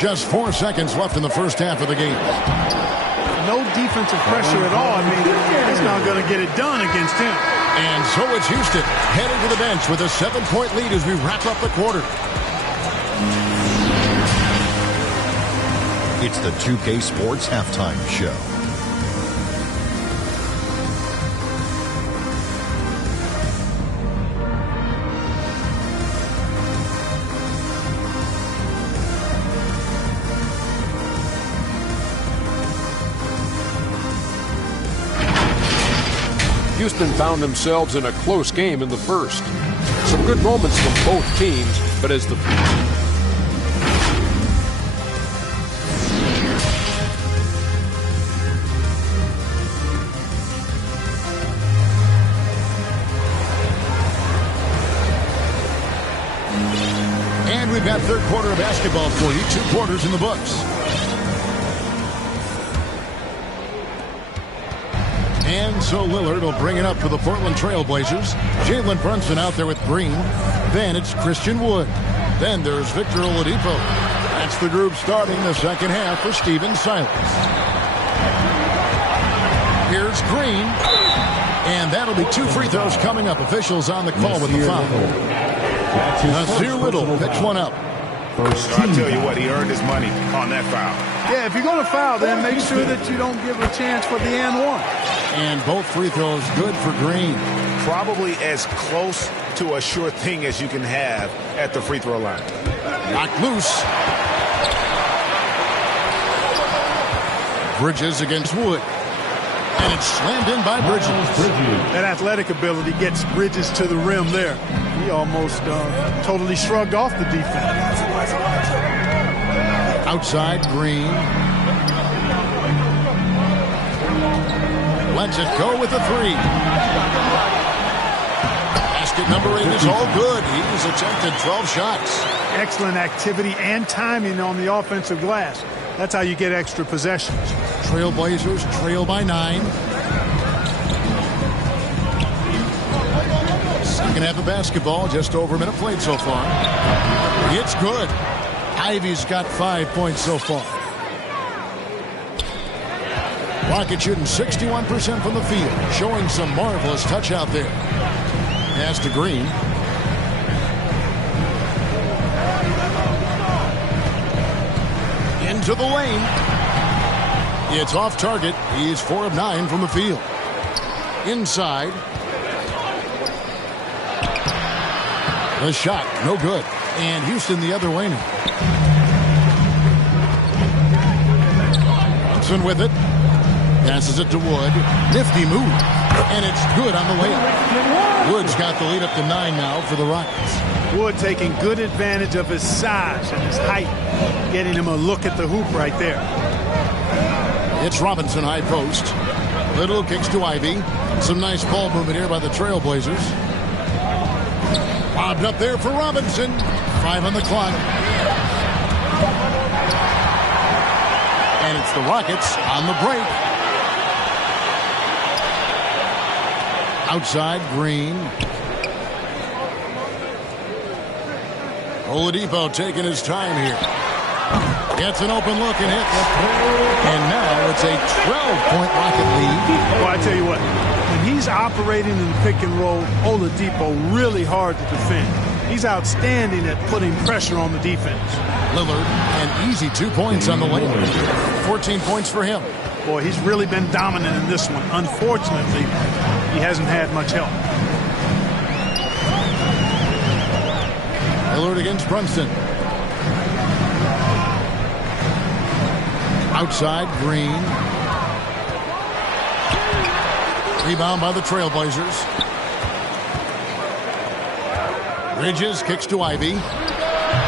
Just 4 seconds left in the first half of the game. No defensive pressure at all. I mean, he's not going to get it done against him. And so it's Houston heading to the bench with a 7-point lead as we wrap up the quarter. It's the 2K Sports Halftime Show. Houston found themselves in a close game in the first. Some good moments from both teams, but as the And we've got third quarter of basketball for you. 2 quarters in the books. And so Lillard will bring it up for the Portland Trail Blazers. Jalen Brunson out there with Green. Then it's Christian Wood. Then there's Victor Oladipo. That's the group starting the second half for Steven Silas. Here's Green. And that'll be 2 free throws coming up. Officials on the call with the foul. Nasir Little picks one up. I tell you what, he earned his money on that foul. Yeah, if you're going to foul, then make sure that you don't give a chance for the and one. And both free throws good for Green. Probably as close to a sure thing as you can have at the free throw line. Knocked loose. Bridges against Wood. And it's slammed in by Bridges. That athletic ability gets Bridges to the rim there. He almost totally shrugged off the defense. Outside, Green. Lets it go with a 3. Basket number 8 is all good. He's attempted 12 shots. Excellent activity and timing on the offensive glass. That's how you get extra possessions. Trailblazers trail by 9. Second half of basketball, just over a minute played so far. It's good. Ivy's got 5 points so far. Rocket shooting 61% from the field, showing some marvelous touch out there. Pass to Green. Into the lane. It's off target. He's 4 of 9 from the field. Inside. The shot, no good. And Houston the other way now. Brunson with it. Passes it to Wood. Nifty move. And it's good on the layup. Wood's got the lead up to 9 now for the Rockets. Wood taking good advantage of his size and his height. Getting him a look at the hoop right there. It's Robinson high post. Little kicks to Ivy. Some nice ball movement here by the Trailblazers. Bobbed up there for Robinson. 5 on the clock. And it's the Rockets on the break. Outside, Green. Oladipo taking his time here. Gets an open look and hits. And now it's a 12-point Rocket lead. Well, I tell you what, when he's operating in the pick and roll, Oladipo really hard to defend. He's outstanding at putting pressure on the defense. Lillard, an easy 2 points on the lane. 14 points for him. Boy, he's really been dominant in this one. Unfortunately, he hasn't had much help. Lillard against Brunson. Outside, Green. Rebound by the Trailblazers. Bridges kicks to Ivy.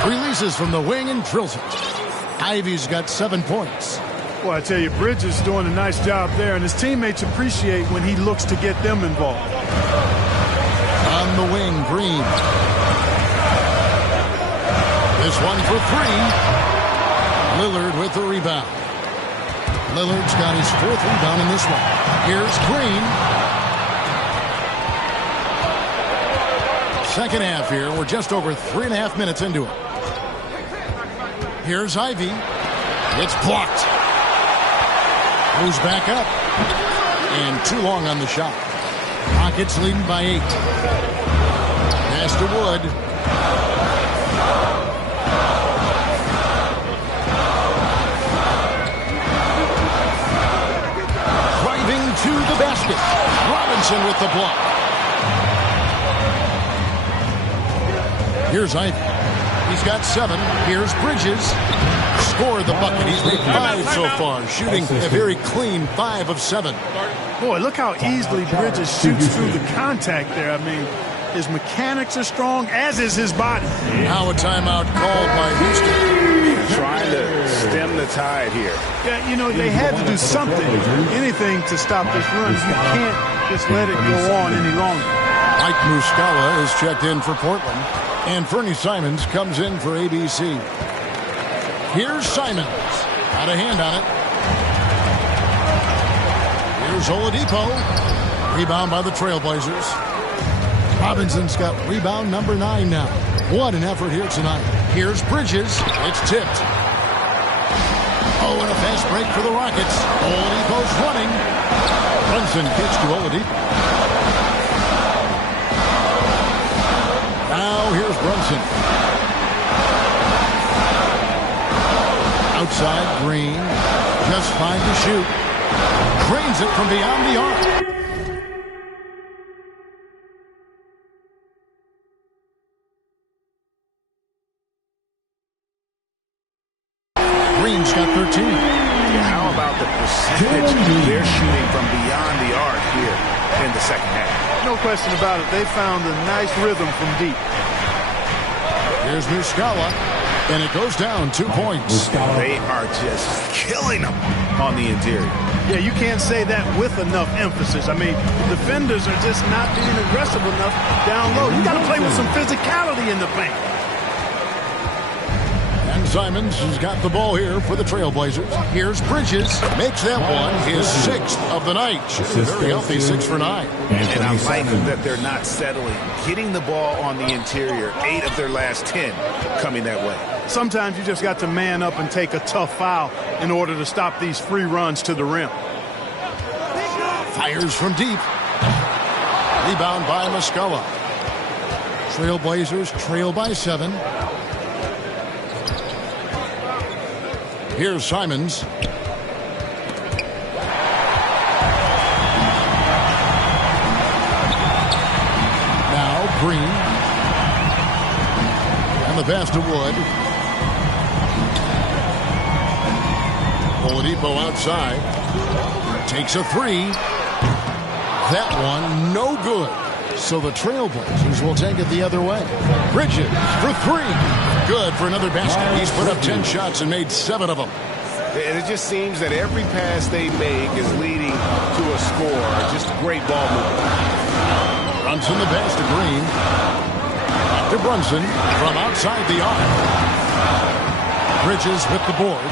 Releases from the wing and drills it. Ivy's got 7 points. Well, I tell you, Bridges doing a nice job there, and his teammates appreciate when he looks to get them involved. On the wing, Green. This one for 3. Lillard with the rebound. Lillard's got his 4th rebound in this one. Here's Green. Second half here. We're just over 3.5 minutes into it. Here's Ivy. It's blocked. Moves back up. And too long on the shot. Rockets leading by 8. Pass to Wood. Driving to the basket. Robinson with the block. Here's Ivy. He's got 7. Here's Bridges. Scored the bucket. He's made 5 so far, shooting a very clean 5 of 7. Boy, look how easily Bridges shoots through the contact there. I mean, his mechanics are strong, as is his body. Now a timeout called by Houston. Trying to stem the tide here. Yeah, you know, they had to do something, anything to stop this run. You can't just let it go on any longer. Mike Muscala is checked in for Portland. And Fernie Simons comes in for ABC. Here's Simons. Got a hand on it. Here's Oladipo. Rebound by the Trailblazers. Robinson's got rebound number 9 now. What an effort here tonight. Here's Bridges. It's tipped. Oh, and a fast break for the Rockets. Oladipo's running. Brunson gets to Oladipo. Now here's Brunson. Outside, Green. Just fine to shoot. Drains it from beyond the arc. Green's got 13. How about the percentage they're shooting from beyond the arc here in the second half? No question about it. They found a nice rhythm from deep. Here's Muscala, and it goes down 2 points. They are just killing them on the interior. Yeah, you can't say that with enough emphasis. I mean, the defenders are just not being aggressive enough down low. You got to play with some physicality in the paint. And Simons has got the ball here for the Trailblazers. Here's Bridges. Makes that one his 6th of the night. Shooting a very healthy 6 for 9. And I like that they're not settling. Getting the ball on the interior, 8 of their last 10 coming that way. Sometimes you just got to man up and take a tough foul in order to stop these free runs to the rim. Fires from deep. Rebound by Muscala. Trailblazers trail by 7. Here's Simons. Now Green. And the pass to Wood. Oladipo outside. Takes a 3. That one no good. So the Trailblazers will take it the other way. Bridges for 3. Good for another basket. He's put up 10 shots and made 7 of them. And it just seems that every pass they make is leading to a score. Just great ball movement. Brunson the pass to Green. Back to Brunson from outside the arc. Bridges with the board.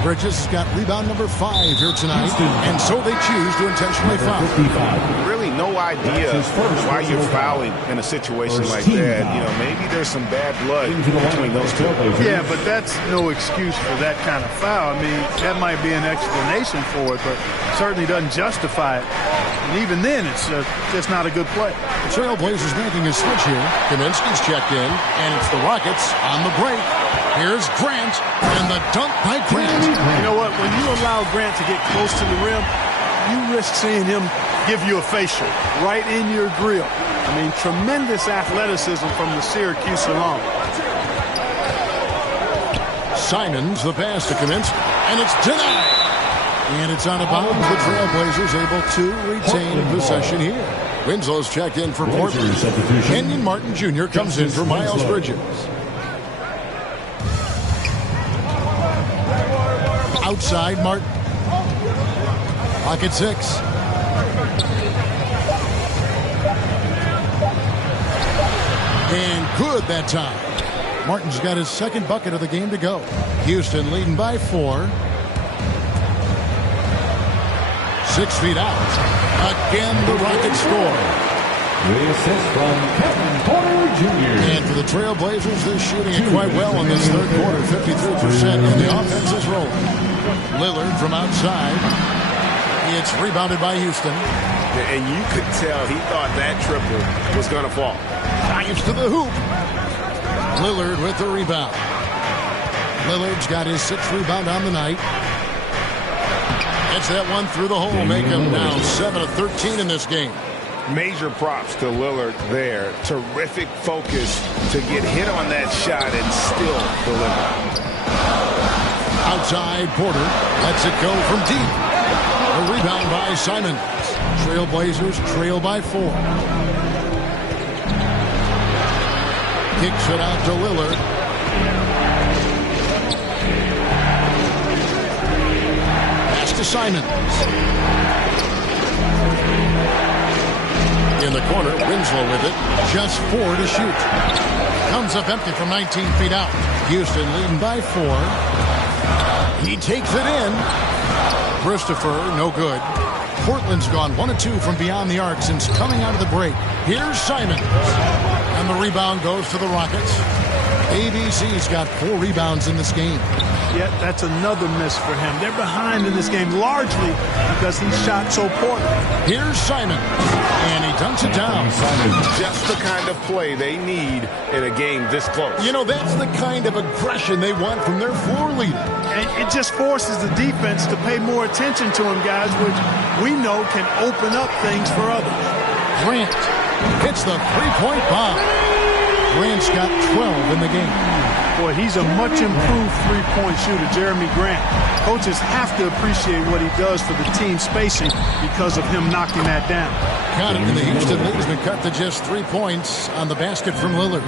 Bridges has got rebound number 5 here tonight, and so they choose to intentionally foul. Really no idea why you're fouling in a situation like that. You know, maybe there's some bad blood between those two. Yeah, but that's no excuse for that kind of foul. I mean, that might be an explanation for it, but certainly doesn't justify it. And even then, it's just not a good play. The Trailblazers making a switch here. Kaminsky's checked in, and it's the Rockets on the break. Here's Grant, and the dunk by Grant. You know what? When you allow Grant to get close to the rim, you risk seeing him give you a facial right in your grill. I mean, tremendous athleticism from the Syracuse alum. Simons, the pass to Kaminsky, and it's denied. And it's out of bounds. The Trailblazers able to retain possession here. Winslow's checked in for Portland. Kenyon Martin Jr. comes in for Miles Bridges. Outside Martin. Pocket 6. And good that time. Martin's got his second bucket of the game to go. Houston leading by 4. 6 feet out. Again, the Rockets score. The assist from Kevin Porter Jr. And for the Trailblazers, they're shooting it quite well in this third quarter, 53%, and the offense is rolling. Lillard from outside. It's rebounded by Houston. And you could tell he thought that triple was going to fall. Drives to the hoop. Lillard with the rebound. Lillard's got his 6th rebound on the night. Gets that one through the hole, make him now 7 of 13 in this game. Major props to Lillard there. Terrific focus to get hit on that shot and still deliver. Outside, Porter lets it go from deep. A rebound by Simon. Trailblazers trail by 4. Kicks it out to Lillard. Pass to Simons. In the corner, Winslow with it. Just 4 to shoot. Comes up empty from 19 feet out. Houston leading by 4. He takes it in. Christopher, no good. Portland's gone 1 of 2 from beyond the arc since coming out of the break. Here's Simons. And the rebound goes to the Rockets. ABC's got 4 rebounds in this game. Yet that's another miss for him. They're behind in this game largely because he shot so poorly. Here's Simons. And he dunks it down. Just the kind of play they need in a game this close. You know, that's the kind of aggression they want from their floor leader. And it just forces the defense to pay more attention to him, guys, which we know can open up things for others. Grant hits the three-point bomb. Grant's got 12 in the game. Boy, he's a much improved three-point shooter, Jeremy Grant. Coaches have to appreciate what he does for the team spacing because of him knocking that down. Got it, and the Houston lead's been cut to just 3 points on the basket from Lillard.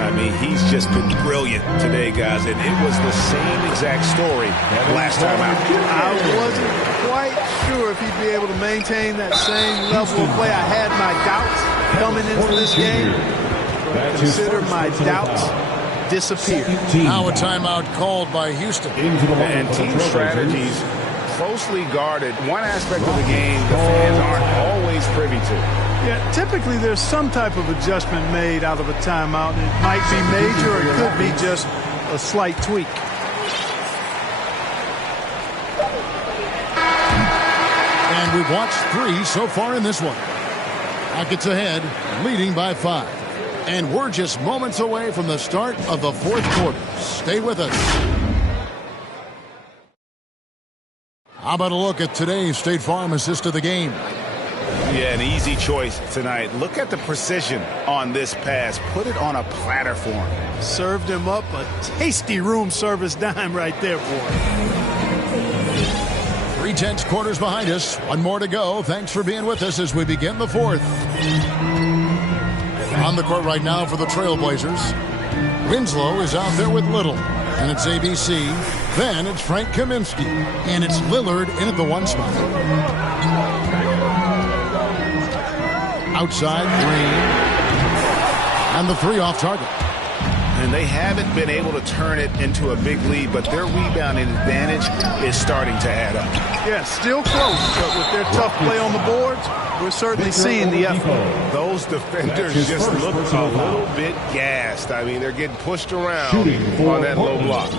I mean, he's just been brilliant today, guys, and it was the same exact story last time out. I wasn't quite sure if he'd be able to maintain that same level of play. I had my doubts coming into this game. Consider my doubts disappear. Now a timeout called by Houston. And team strategies closely guarded. One aspect of the game the fans aren't always privy to. Yeah, typically there's some type of adjustment made out of a timeout. It might be major or it could be just a slight tweak. And we've watched 3 so far in this one. Rockets ahead, leading by 5. And we're just moments away from the start of the 4th quarter. Stay with us. How about a look at today's State Farm assist of the game? Yeah, an easy choice tonight. Look at the precision on this pass. Put it on a platter for him. Served him up a tasty room service dime right there for him. 3 quarters behind us. 1 more to go. Thanks for being with us as we begin the 4th. On the court right now for the Trailblazers. Winslow is out there with Little. And it's ABC. Then it's Frank Kaminsky. And it's Lillard in at the 1 spot. Outside, Green. And the 3 off target. And they haven't been able to turn it into a big lead, but their rebounding advantage is starting to add up. Yeah, still close, but with their tough play on the boards, we're certainly seeing the effort. Those defenders just look a little bit gassed. I mean, they're getting pushed around on that low block.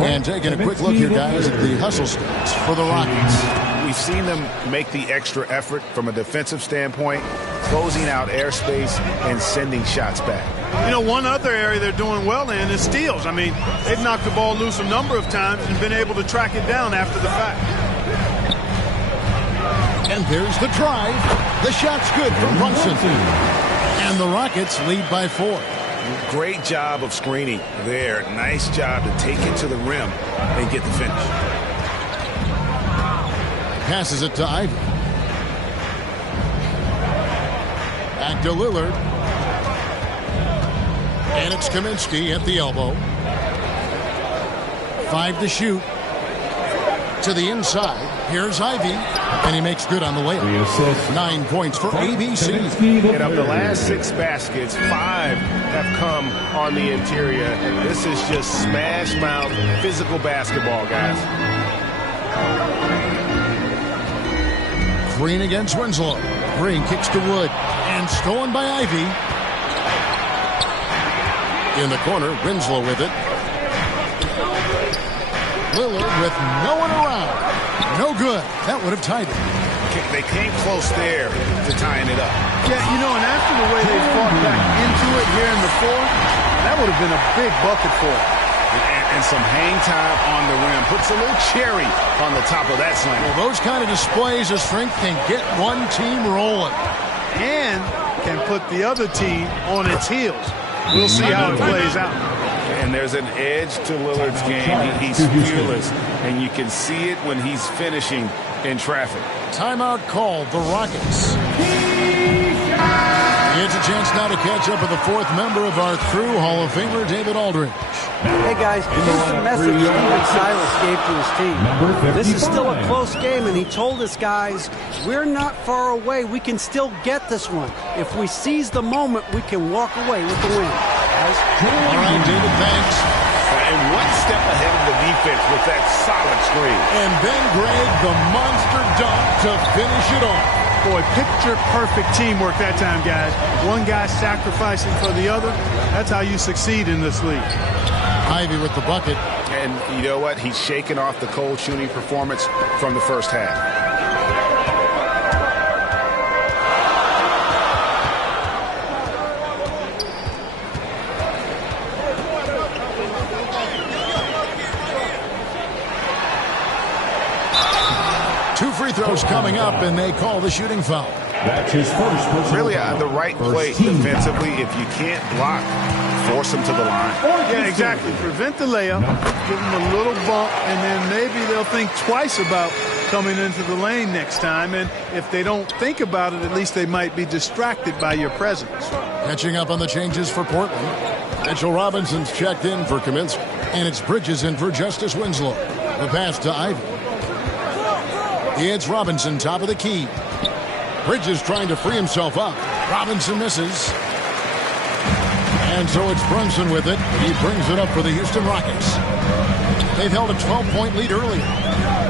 And taking a quick look here, guys, at the hustle stats for the Rockets. We've seen them make the extra effort from a defensive standpoint, closing out airspace and sending shots back. You know, one other area they're doing well in is steals. I mean, they've knocked the ball loose a number of times and been able to track it down after the fact. And there's the drive. The shot's good from Brunson. And the Rockets lead by 4. Great job of screening there. Nice job to take it to the rim and get the finish. Passes it to Ivy. Back to Lillard. And it's Kaminsky at the elbow. 5 to shoot. To the inside. Here's Ivy. And he makes good on the layup. 9 points for ABC. And of the last 6 baskets, 5 have come on the interior. And this is just smash mouth physical basketball, guys. Green against Winslow. Green kicks to Wood. And stolen by Ivy. In the corner, Winslow with it. Lillard with no one around. No good. That would have tied it. They came close there to tying it up. Yeah, you know, and after the way they fought back into it here in the fourth, that would have been a big bucket for it. And some hang time on the rim. Puts a little cherry on the top of that slam. Well, those kind of displays of strength can get one team rolling. And can put the other team on its heels. We'll see how it plays out. And there's an edge to Lillard's game. He's fearless, and you can see it when he's finishing in traffic. Timeout called, the Rockets. It's a chance now to catch up with the fourth member of our crew, Hall of Famer David Aldridge. Hey guys, here's the message Stephen Silas gave to his team. This is still a close game, and he told us guys, we're not far away. We can still get this one. If we seize the moment, we can walk away with the win. Guys. All right, David, thanks. And one step ahead of the defense with that solid screen. And then Greg, the monster dunk to finish it off. Boy, picture-perfect teamwork that time, guys. One guy sacrificing for the other. That's how you succeed in this league. Ivy with the bucket. And you know what? He's shaking off the cold shooting performance from the first half. Two free throws coming up, and they call the shooting foul. That's his first personal Really, foul. the right play defensively. If you can't block, force him to the line. Yeah, exactly. Prevent the layup, give them a little bump, and then maybe they'll think twice about coming into the lane next time. And if they don't think about it, at least they might be distracted by your presence. Catching up on the changes for Portland. Mitchell Robinson's checked in for Kaminsky, and it's Bridges in for Justice Winslow. The pass to Ivy. It's Robinson, top of the key. Bridges trying to free himself up. Robinson misses. And so it's Brunson with it. He brings it up for the Houston Rockets. They've held a 12-point lead earlier.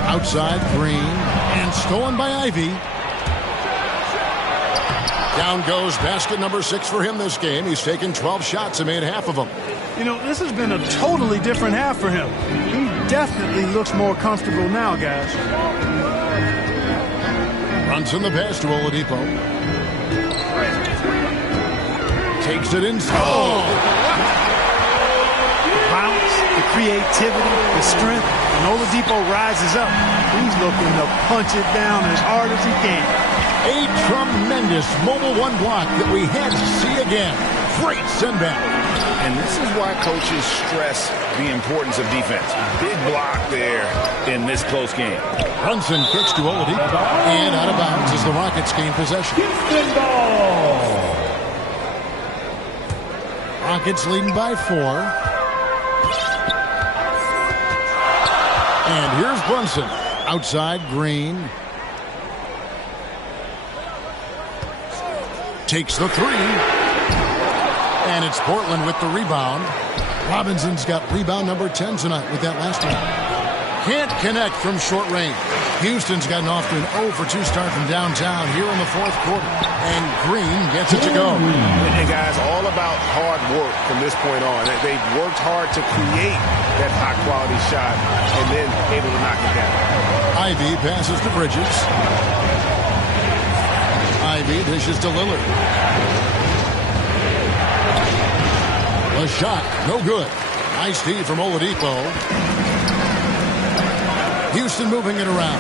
Outside, Green. And stolen by Ivy. Down goes basket number 6 for him this game. He's taken 12 shots and made half of them. You know, this has been a totally different half for him. He definitely looks more comfortable now, guys. Brunson the pass to Oladipo. Takes it inside. Oh! The bounce, the creativity, the strength, and Oladipo rises up. He's looking to punch it down as hard as he can. A tremendous mobile one block that we had to see again. Great send back. And this is why coaches stress the importance of defense. Big block there in this close game. Brunson kicks to Oladipo. And out of bounds as the Rockets gain possession. Houston ball. Rockets leading by 4. And here's Brunson. Outside, Green. Takes the 3. And it's Portland with the rebound. Robinson's got rebound number 10 tonight with that last one. Can't connect from short range. Houston's gotten off to an 0 for 2 start from downtown here in the fourth quarter. And Green gets it to go. And guys, all about hard work from this point on. They've worked hard to create that high-quality shot and then able to knock it down. Ivy passes to Bridges. Ivy dishes to Lillard. A shot, no good. Nice D from Oladipo. Houston moving it around.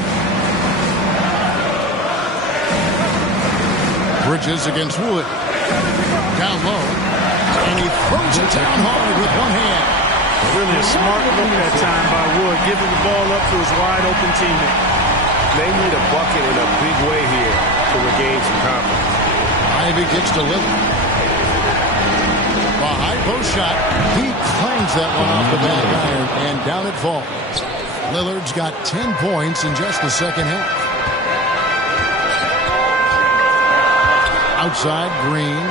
Bridges against Wood. Down low. And he throws it down hard with one hand. Really a smart look that time by Wood, giving the ball up to his wide-open teammate. They need a bucket in a big way here to regain some confidence. Ivy kicks to Lillard. A high post shot. He clangs that one off the back iron, and down it falls. Lillard's got 10 points in just the second half. Outside, Green.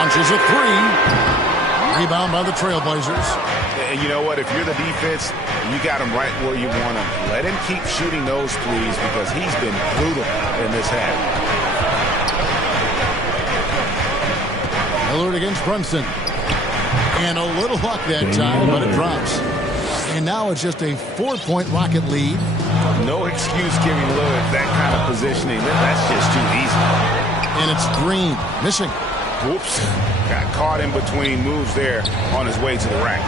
Launches a 3. Rebound by the Trailblazers. And you know what? If you're the defense, you got him right where you want him. Let him keep shooting those threes because he's been brutal in this half. Lillard against Brunson. And a little luck that time, but it drops. And now it's just a 4-point Rocket lead. No excuse giving Lillard that kind of positioning. That's just too easy. And it's Green missing. Whoops. Got caught in between moves there on his way to the rack.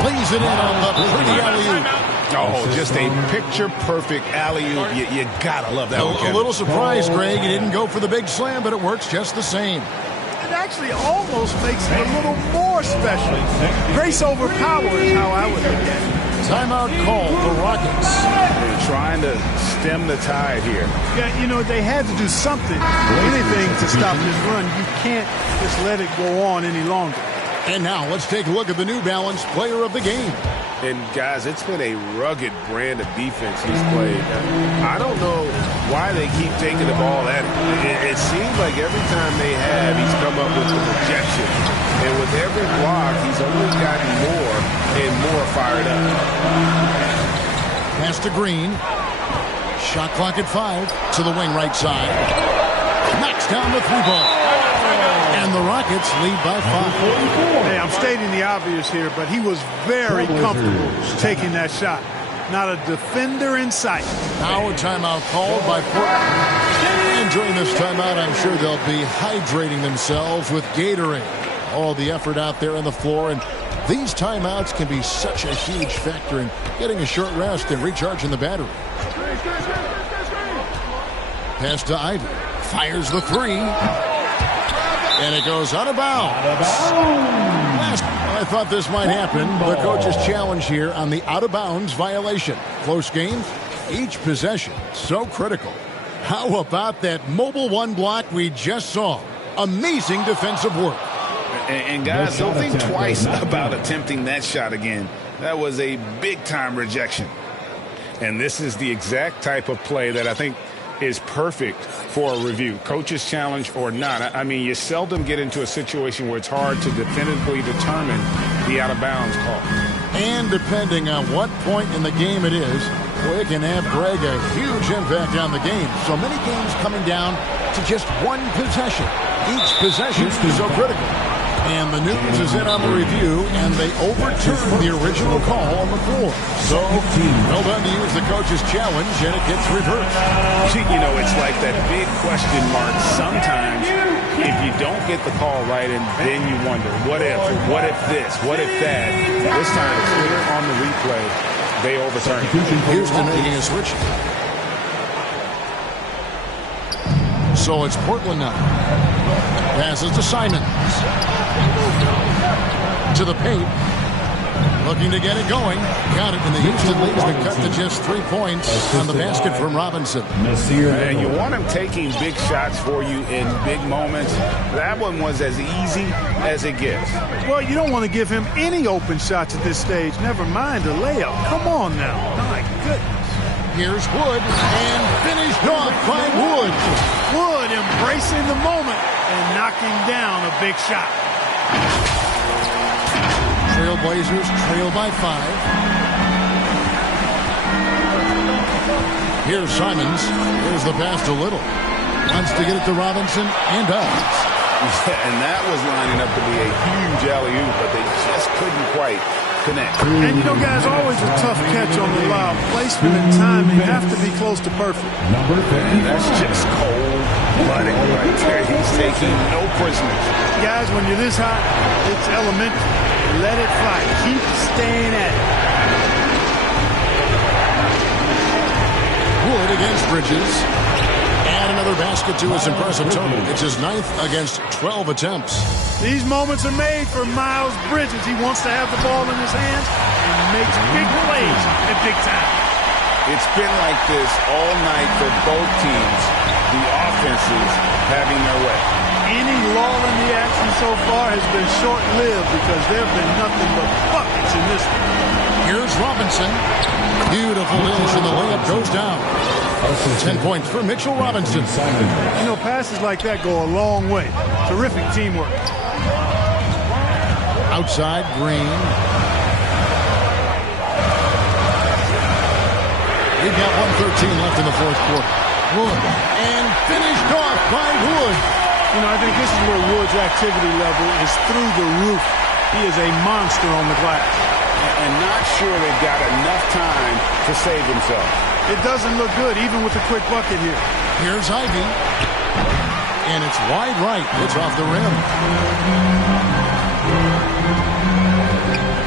Plays it in on the pretty alley-oop. Oh, just a picture-perfect alley-oop. You gotta love that one. A little surprised, Greg. He didn't go for the big slam, but it works just the same. It actually almost makes it a little more special. Grace overpower is how I would look at it. Timeout called the Rockets. They're trying to stem the tide here. Yeah, you know, they had to do something, anything to stop this run. You can't just let it go on any longer. And now let's take a look at the New Balance player of the game. And, guys, it's been a rugged brand of defense he's played. I don't know why they keep taking the ball at him. It seems like every time they have, he's come up with the rejection. And with every block, he's only gotten more and more fired up. Pass to Green. Shot clock at 5 to the wing right side. Knocks down the 3-ball. And the Rockets lead by 5. Hey, I'm stating the obvious here, but he was very comfortable taking that shot. Not a defender in sight. Now a timeout called by Portland. And during this timeout, I'm sure they'll be hydrating themselves with Gatorade. All the effort out there on the floor, and these timeouts can be such a huge factor in getting a short rest and recharging the battery. Pass to Ivy. Fires the 3. And it goes out of bounds. I thought this might happen. The coach's challenge here on the out-of-bounds violation. Close game, each possession so critical. How about that mobile one block we just saw? Amazing defensive work. And guys, don't think twice about attempting that shot again. That was a big-time rejection. And this is the exact type of play that I think is perfect for a review, coach's challenge or not. I mean, you seldom get into a situation where it's hard to definitively determine the out-of-bounds call. And depending on what point in the game it is, well, it can have, Greg, a huge impact on the game. So many games coming down to just one possession. Each possession is so critical. And the news is in on the review, and they overturned the original call on the floor. So, well done to use the coach's challenge, and it gets reversed. You know, it's like that big question mark sometimes if you don't get the call right, and then you wonder, what if this, what if that? This time, clear on the replay, they overturn it. Houston making a switch. So it's Portland now. Passes to Simons. To the paint. Looking to get it going. Got it, and the Houston leads the cut to just 3 points on the basket from Robinson. And you want him taking big shots for you in big moments. That one was as easy as it gets. Well, you don't want to give him any open shots at this stage. Never mind a layup. Come on now. My goodness. Here's Wood, and finished off by Wood. Wood embracing the moment and knocking down a big shot. Trailblazers trail by 5. Here's Simons. Here's the pass to Little. Wants to get it to Robinson, and does. And that was lining up to be a huge alley-oop, but they just couldn't quite connect. And you know, guys, always a tough catch on the lob. Placement and timing have to be close to perfect. And that's just cold-blooded right there. He's taking no prisoners. Guys, when you're this hot, it's elementary. Let it fly. Keep staying at it. Wood against Bridges. And another basket to his impressive total. It's his 9th against 12 attempts. These moments are made for Miles Bridges. He wants to have the ball in his hands and makes big plays at big time. It's been like this all night for both teams. The offenses having their way. Any lull in the action so far has been short-lived because there have been nothing but buckets in this one. Here's Robinson. Beautiful dish, and the layup goes down. 10 points for Mitchell Robinson. You know, passes like that go a long way. Terrific teamwork. Outside, Green. We've got 1:13 left in the fourth quarter. Wood. And finished off by Wood. You know, I think this is where Wood's activity level is through the roof. He is a monster on the glass. And not sure they've got enough time to save themselves. It doesn't look good, even with the quick bucket here. Here's Ivy. And it's wide right. It's off the rim.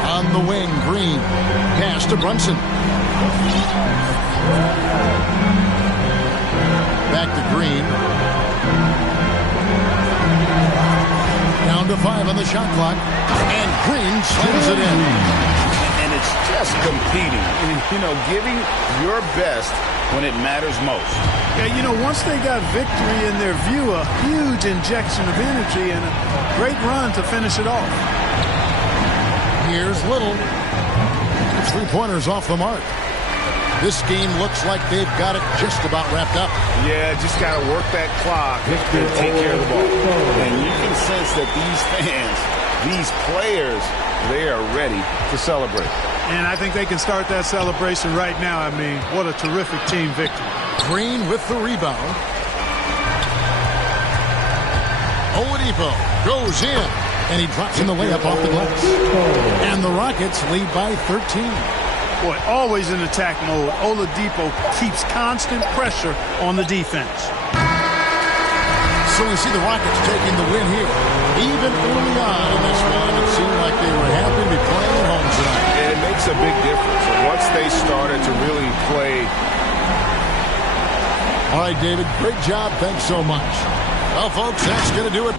On the wing, Green. Pass to Brunson. Back to Green. Down to 5 on the shot clock. And Green slams it in. And it's just competing. You know, giving your best when it matters most. Yeah, you know, once they got victory in their view, a huge injection of energy and a great run to finish it off. Here's Little. 3-pointers off the mark. This game looks like they've got it just about wrapped up. Yeah, just got to work that clock and take care of the ball. And you can sense that these fans, these players, they are ready to celebrate. And I think they can start that celebration right now. I mean, what a terrific team victory. Green with the rebound. Oladipo goes in, and he drops in the layup off the glass. And the Rockets lead by 13. Boy, always in attack mode. Oladipo keeps constant pressure on the defense. So we see the Rockets taking the win here. Even early on in this one, it seemed like they were happy to be playing at home tonight. And it makes a big difference. Once they started to really play. All right, David, great job. Thanks so much. Well, folks, that's going to do it.